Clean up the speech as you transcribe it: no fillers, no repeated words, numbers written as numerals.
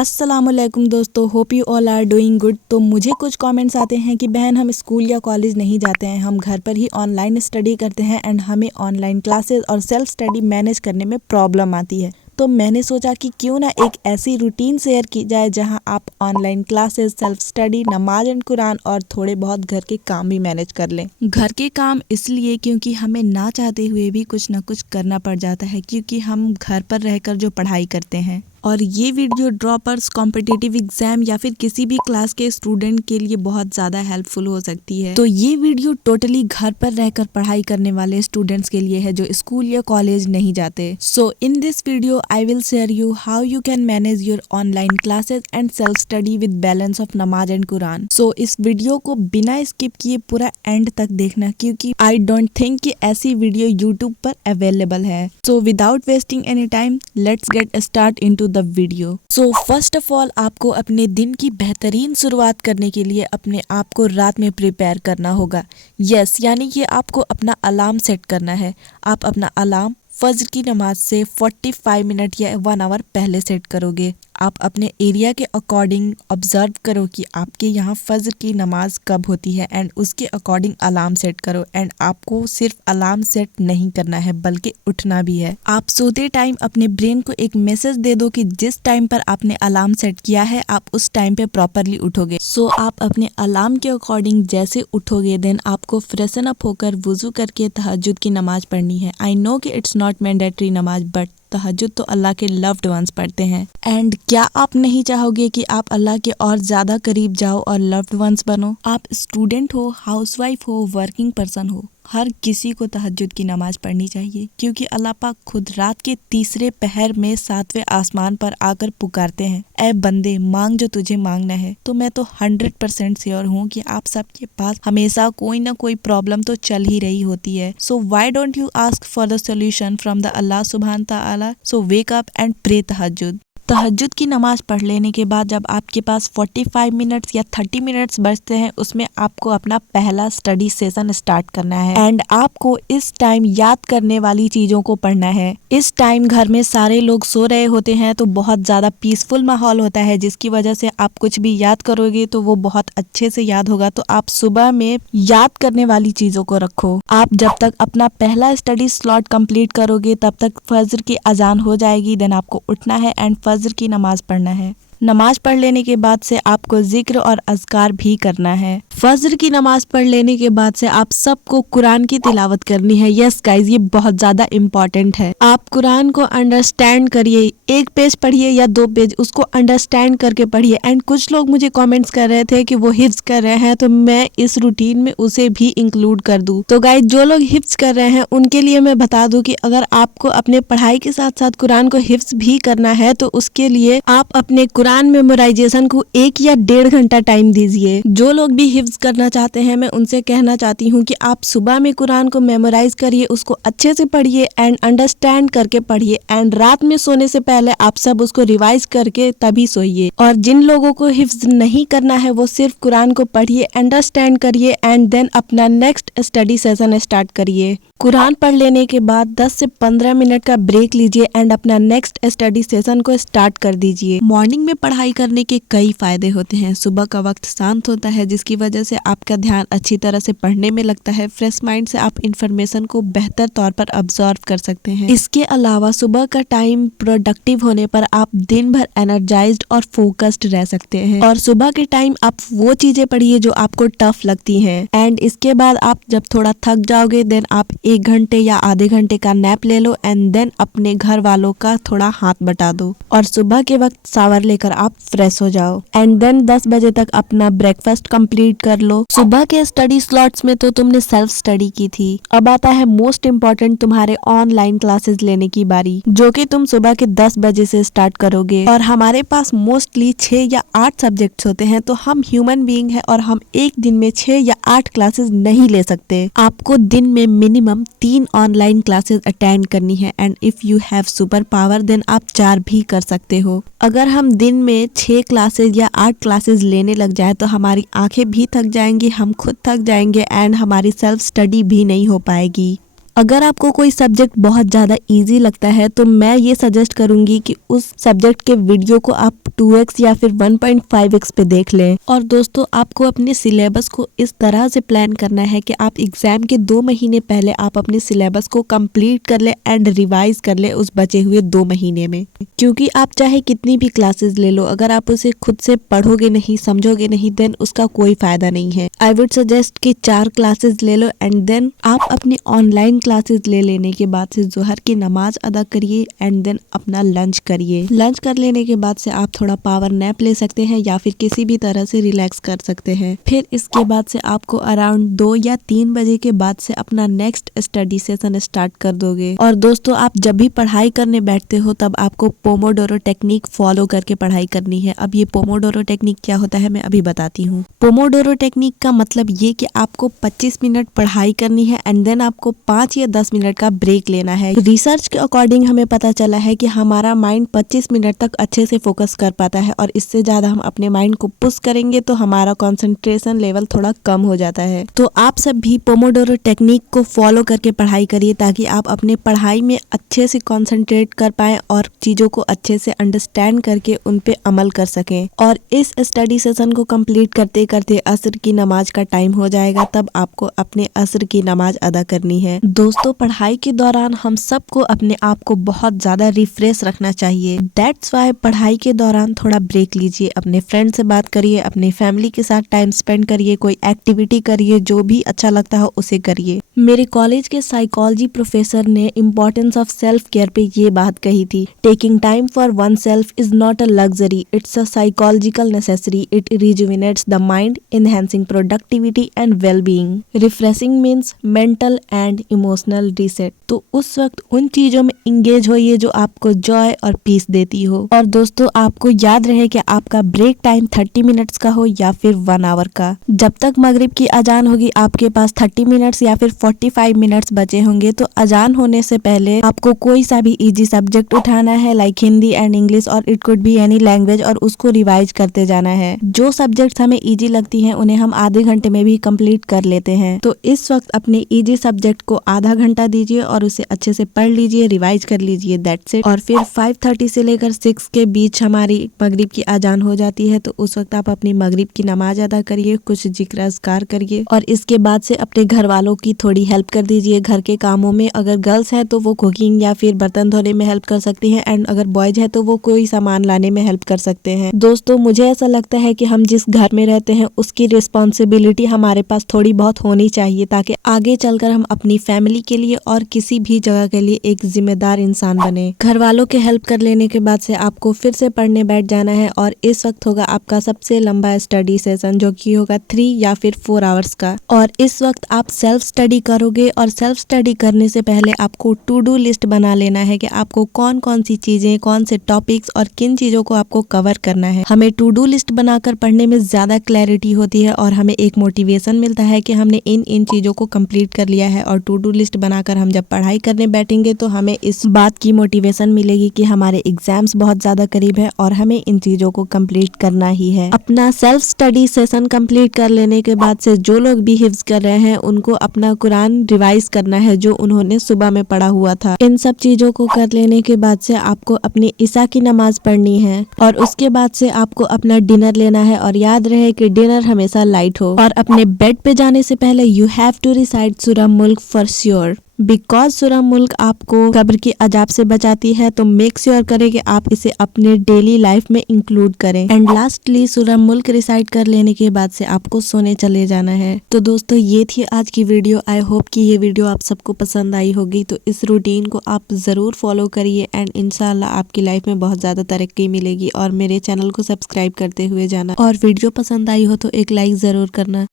अस्सलामुअलैकुम दोस्तों, hope you all are doing good. तो मुझे कुछ कमेंट्स आते हैं कि बहन हम स्कूल या कॉलेज नहीं जाते हैं, हम घर पर ही ऑनलाइन स्टडी करते हैं एंड हमें ऑनलाइन क्लासेस और सेल्फ स्टडी मैनेज करने में प्रॉब्लम आती है। तो मैंने सोचा कि क्यों ना एक ऐसी रूटीन शेयर की जाए जहां आप ऑनलाइन क्लासेस, सेल्फ स्टडी, नमाज एंड कुरान और थोड़े बहुत घर के काम भी मैनेज कर लें। घर के काम इसलिए क्योंकि हमें ना चाहते हुए भी कुछ ना कुछ करना पड़ जाता है, क्योंकि हम घर पर रहकर जो पढ़ाई करते हैं। और ये वीडियो ड्रॉपर्स, कॉम्पिटिटिव एग्जाम या फिर किसी भी क्लास के स्टूडेंट के लिए बहुत ज़्यादा हेल्पफुल हो सकती है। तो ये वीडियो टोटली घर पर रहकर पढ़ाई करने वाले स्टूडेंट्स के लिए है जो स्कूल या कॉलेज नहीं जाते। So in this video I will share you how you can manage your online classes and self study with balance of नमाज एंड कुरान। सो इस वीडियो को बिना स्किप किए पूरा एंड तक देखना, क्योंकि आई डोंट थिंक कि ऐसी वीडियो यूट्यूब पर अवेलेबल है। So without wasting any time, let's get start into the video. So first of all आपको अपने दिन की बेहतरीन शुरुआत करने के लिए अपने आप को रात में प्रिपेयर करना होगा। यस, यानी कि आपको अपना अलार्म सेट करना है। आप अपना अलार्म फज्र की नमाज से 45 मिनट या 1 आवर पहले सेट करोगे। आप अपने एरिया के अकॉर्डिंग ऑब्जर्व करो कि आपके यहाँ फज्र की नमाज कब होती है एंड उसके अकॉर्डिंग अलार्म सेट करो। एंड आपको सिर्फ अलार्म सेट नहीं करना है बल्कि उठना भी है। आप सोते टाइम अपने ब्रेन को एक मैसेज दे दो कि जिस टाइम पर आपने अलार्म सेट किया है आप उस टाइम पे प्रॉपरली उठोगे। सो आप अपने अलार्म के अकॉर्डिंग जैसे उठोगे देन आपको फ्रेशन अप होकर वुजू करके तहज्जुद की नमाज पढ़नी है। आई नो कि इट्स नॉट मैंडेटरी नमाज, बट तहज्जुद तो अल्लाह के लव्ड वंस पढ़ते हैं। एंड क्या आप नहीं चाहोगे कि आप अल्लाह के और ज्यादा करीब जाओ और लव्ड वंस बनो? आप स्टूडेंट हो, हाउसवाइफ हो, वर्किंग पर्सन हो, हर किसी को तहज्जुद की नमाज पढ़नी चाहिए, क्योंकि अल्लाह पाक खुद रात के तीसरे पहर में 7वें आसमान पर आकर पुकारते हैं, ऐ बंदे मांग जो तुझे मांगना है। तो मैं तो 100% श्योर हूँ कि आप सबके पास हमेशा कोई ना कोई प्रॉब्लम तो चल ही रही होती है। So why don't you ask for the solution from the Allah सुब्हान तआला। So wake up and pray तहज्जुद। तहज्जुद की नमाज पढ़ लेने के बाद जब आपके पास 45 मिनट्स या 30 मिनट्स बचते हैं, उसमें आपको अपना पहला स्टडी सेशन स्टार्ट करना है। एंड आपको इस टाइम याद करने वाली चीजों को पढ़ना है। इस टाइम घर में सारे लोग सो रहे होते हैं तो बहुत ज्यादा पीसफुल माहौल होता है, जिसकी वजह से आप कुछ भी याद करोगे तो वो बहुत अच्छे से याद होगा। तो आप सुबह में याद करने वाली चीजों को रखो। आप जब तक अपना पहला स्टडी स्लॉट कंप्लीट करोगे तब तक फज्र की अजान हो जाएगी। देन आपको उठना है एंड फज्र की नमाज पढ़ना है। नमाज पढ़ लेने के बाद से आपको जिक्र और अज़कार भी करना है। फज्र की नमाज पढ़ लेने के बाद से आप सबको कुरान की तिलावत करनी है। यस गाइज, ये बहुत ज्यादा इम्पोर्टेंट है। आप कुरान को अंडरस्टैंड करिए, एक पेज पढ़िए या 2 पेज, उसको अंडरस्टैंड करके पढ़िए। एंड कुछ लोग मुझे कमेंट्स कर रहे थे कि वो हिफ्ज कर रहे हैं, तो मैं इस रूटीन में उसे भी इंक्लूड कर दूं। तो गाइज, जो लोग हिफ्ज कर रहे हैं उनके लिए मैं बता दूं कि अगर आपको अपने पढ़ाई के साथ साथ कुरान को हिफ्ज भी करना है तो उसके लिए आप अपने कुरान मेमोराइजेशन को 1 या 1.5 घंटा टाइम दीजिए। जो लोग भी हिफ्ज करना चाहते हैं मैं उनसे कहना चाहती हूँ कि आप सुबह में कुरान को मेमोराइज करिए, उसको अच्छे से पढ़िए एंड अंडरस्टैंड करके पढ़िए। एंड रात में सोने से पहले आप सब उसको रिवाइज करके तभी सोइए। और जिन लोगों को हिफ्ज नहीं करना है वो सिर्फ कुरान को पढ़िए, अंडरस्टैंड करिए एंड देन अपना नेक्स्ट स्टडी सेशन स्टार्ट करिए। कुरान पढ़ लेने के बाद 10 से 15 मिनट का ब्रेक लीजिए एंड अपना नेक्स्ट स्टडी सेशन को स्टार्ट कर दीजिए। मॉर्निंग में पढ़ाई करने के कई फायदे होते हैं। सुबह का वक्त शांत होता है, जिसकी वजह से आपका ध्यान अच्छी तरह से पढ़ने में लगता है। फ्रेश माइंड से आप इंफॉर्मेशन को बेहतर तौर पर ऑब्जर्व कर सकते हैं। इसके अलावा सुबह का टाइम प्रोडक्टिव होने पर आप दिन भर एनर्जाइज्ड और फोकस्ड रह सकते हैं। और सुबह के टाइम आप वो चीजें पढ़िए जो आपको टफ लगती हैं। एंड इसके बाद आप जब थोड़ा थक जाओगे देन आप 1 घंटे या आधे घंटे का नैप ले लो एंड देन अपने घर वालों का थोड़ा हाथ बटा दो और सुबह के वक्त शावर लेकर आप फ्रेश हो जाओ। एंड देन 10 बजे तक अपना ब्रेकफास्ट कंप्लीट कर लो। सुबह के स्टडी स्लॉट्स में तो तुमने सेल्फ स्टडी की थी, अब आता है मोस्ट इम्पोर्टेंट तुम्हारे ऑनलाइन क्लासेस लेने की बारी, जो कि तुम सुबह के 10 बजे से स्टार्ट करोगे। और हमारे पास मोस्टली 6 या 8 सब्जेक्ट्स होते हैं, तो हम ह्यूमन बीइंग है और हम एक दिन में 6 या 8 क्लासेस नहीं ले सकते। आपको दिन में मिनिमम 3 ऑनलाइन क्लासेस अटेंड करनी है and if you have super power then आप 4 भी कर सकते हो। अगर हम दिन में 6 क्लासेस या 8 क्लासेस लेने लग जाए तो हमारी आंखें भी थक जाएंगी, हम खुद थक जाएंगे एंड हमारी सेल्फ स्टडी भी नहीं हो पाएगी। अगर आपको कोई सब्जेक्ट बहुत ज़्यादा इजी लगता है तो मैं ये सजेस्ट करूंगी कि उस सब्जेक्ट के वीडियो को आप 2x या फिर 1.5x पे देख लें। और दोस्तों आपको अपने सिलेबस को इस तरह से प्लान करना है कि आप एग्जाम के 2 महीने पहले आप अपने सिलेबस को कंप्लीट कर ले एंड रिवाइज कर ले उस बचे हुए 2 महीने में। क्योंकि आप चाहे कितनी भी क्लासेस ले लो, अगर आप उसे खुद से पढ़ोगे नहीं, समझोगे नहीं, देन उसका कोई फायदा नहीं है। आई वुड सजेस्ट कि 4 क्लासेस ले लो एंड देन आप अपनी ऑनलाइन क्लासेस ले लेने के बाद से जोहर की नमाज अदा करिए एंड देन अपना लंच करिए। लंच कर लेने के बाद से आप थोड़ा पावर नैप ले सकते हैं या फिर किसी भी तरह से रिलैक्स कर सकते हैं। फिर इसके बाद से आपको अराउंड 2 या 3 बजे के बाद से अपना नेक्स्ट स्टडी सेशन स्टार्ट कर दोगे। और दोस्तों आप जब भी पढ़ाई करने बैठते हो तब आपको पोमोडोरो टेक्निक फॉलो करके पढ़ाई करनी है। अब ये पोमोडोरो टेक्निक क्या होता है मैं अभी बताती हूँ। पोमोडोरो टेक्निक का मतलब ये कि आपको 25 मिनट पढ़ाई करनी है एंड देन आपको 5 या 10 मिनट का ब्रेक लेना है। रिसर्च के अकॉर्डिंग हमें पता चला है कि हमारा माइंड 25 मिनट तक अच्छे से फोकस कर पाता है और इससे ज्यादा हम अपने माइंड को पुश करेंगे तो हमारा कंसंट्रेशन लेवल थोड़ा कम हो जाता है। तो आप सब भी पोमोडोरो टेक्निक को फॉलो करके पढ़ाई करिए ताकि आप अपने पढ़ाई में अच्छे से कंसंट्रेट कर पाएं और चीजों को अच्छे से अंडरस्टैंड करके उन पे अमल कर सकें। और इस स्टडी सेशन को कंप्लीट करते करते असर की नमाज का टाइम हो जाएगा, तब आपको अपने असर की नमाज अदा करनी है। दोस्तों पढ़ाई के दौरान हम सबको अपने आप को बहुत ज्यादा रिफ्रेश रखना चाहिए। दैट्स वाई पढ़ाई के दौरान थोड़ा ब्रेक लीजिए, अपने फ्रेंड से बात करिए, अपनी फैमिली के साथ टाइम स्पेंड करिए, कोई एक्टिविटी करिए, जो भी अच्छा लगता हो उसे करिए। मेरे कॉलेज के साइकोलॉजी प्रोफेसर ने इम्पोर्टेंस ऑफ सेल्फ केयर पे ये बात कही थी। Taking time for one self is not a luxury, it's a psychological necessary. It rejuvenates the mind, enhancing productivity and well-being. Refreshing means mental and emotional reset. तो उस वक्त उन चीजों में इंगेज होइए जो आपको जॉय और पीस देती हो। और दोस्तों आपको याद रहे कि आपका ब्रेक टाइम 30 मिनट्स का हो या फिर 1 आवर का। जब तक मगरिब की अजान होगी आपके पास 30 मिनट्स या फिर 45 मिनट्स बचे होंगे। तो अजान होने से पहले आपको कोई सा भी इजी सब्जेक्ट उठाना है लाइक हिंदी एंड इंग्लिश और it could be any language और उसको रिवाइज करते जाना है। जो सब्जेक्ट्स हमें इजी लगती हैं उन्हें हम आधे घंटे में भी कंप्लीट कर लेते हैं। तो इस वक्त अपने इजी सब्जेक्ट को आधा घंटा दीजिए और उसे अच्छे से पढ़ लीजिए, रिवाइज कर लीजिए, दैट्स इट। और फिर 5:30 से लेकर 6 के बीच हमारी मगरिब की अजान हो जाती है। तो उस वक्त आप अपनी मगरिब की नमाज अदा करिए, कुछ जिक्र अज़कार करिए और इसके बाद से अपने घर वालों की थोड़ी हेल्प कर दीजिए घर के कामों में। अगर गर्ल्स है तो वो कुकिंग या फिर बर्तन धोने में हेल्प कर सकती हैं एंड अगर बॉयज है तो वो कोई सामान लाने में हेल्प कर सकते हैं। दोस्तों मुझे ऐसा लगता है कि हम जिस घर में रहते हैं उसकी रिस्पॉन्सिबिलिटी हमारे पास थोड़ी बहुत होनी चाहिए ताकि आगे चलकर हम अपनी फैमिली के लिए और किसी भी जगह के लिए एक जिम्मेदार इंसान बने। घर वालों के हेल्प कर लेने के बाद से आपको फिर से पढ़ने बैठ जाना है और इस वक्त होगा आपका सबसे लंबा स्टडी सेशन जो कि होगा 3 या फिर 4 आवर्स का। और इस वक्त आप सेल्फ स्टडी करोगे और सेल्फ स्टडी करने से पहले आपको टू डू लिस्ट बना लेना है कि आपको कौन कौन सी चीजें, कौन से टॉपिक्स और किन चीजों को आपको कवर करना है। हमें टू डू लिस्ट बनाकर पढ़ने में ज्यादा क्लैरिटी होती है और हमें एक मोटिवेशन मिलता है कि हमने इन चीजों को कंप्लीट कर लिया है। और टू डू लिस्ट बनाकर हम जब पढ़ाई करने बैठेंगे तो हमें इस बात की मोटिवेशन मिलेगी कि हमारे एग्जाम्स बहुत ज्यादा करीब है और हमें इन चीजों को कंप्लीट करना ही है। अपना सेल्फ स्टडी सेशन कंप्लीट कर लेने के बाद से जो लोग भी हिफ्ज कर रहे हैं उनको अपना कुरान रिवाइज करना है जो उन्होंने सुबह में पढ़ा हुआ था। इन सब चीजों को कर लेने के बाद से आपको अपनी ईशा की नमाज पढ़नी है और उसके बाद से आपको अपना डिनर लेना है। और याद रहे कि डिनर हमेशा लाइट हो। और अपने बेड पे जाने से पहले यू हैव टू रिसाइट सूरह मुल्क फॉर श्योर बिकॉज सूरह मुल्क आपको कब्र की अजाब से बचाती है। तो मेक श्योर करें कि आप इसे अपने डेली लाइफ में इंक्लूड करें। एंड लास्टली सूरह मुल्क रिसाइट कर लेने के बाद से आपको सोने चले जाना है। तो दोस्तों ये थी आज की वीडियो। आई होप कि ये वीडियो आप सबको पसंद आई होगी। तो इस रूटीन को आप जरूर फॉलो करिए एंड इंशाल्लाह आपकी लाइफ में बहुत ज्यादा तरक्की मिलेगी। और मेरे चैनल को सब्सक्राइब करते हुए जाना और वीडियो पसंद आई हो तो एक लाइक जरूर करना।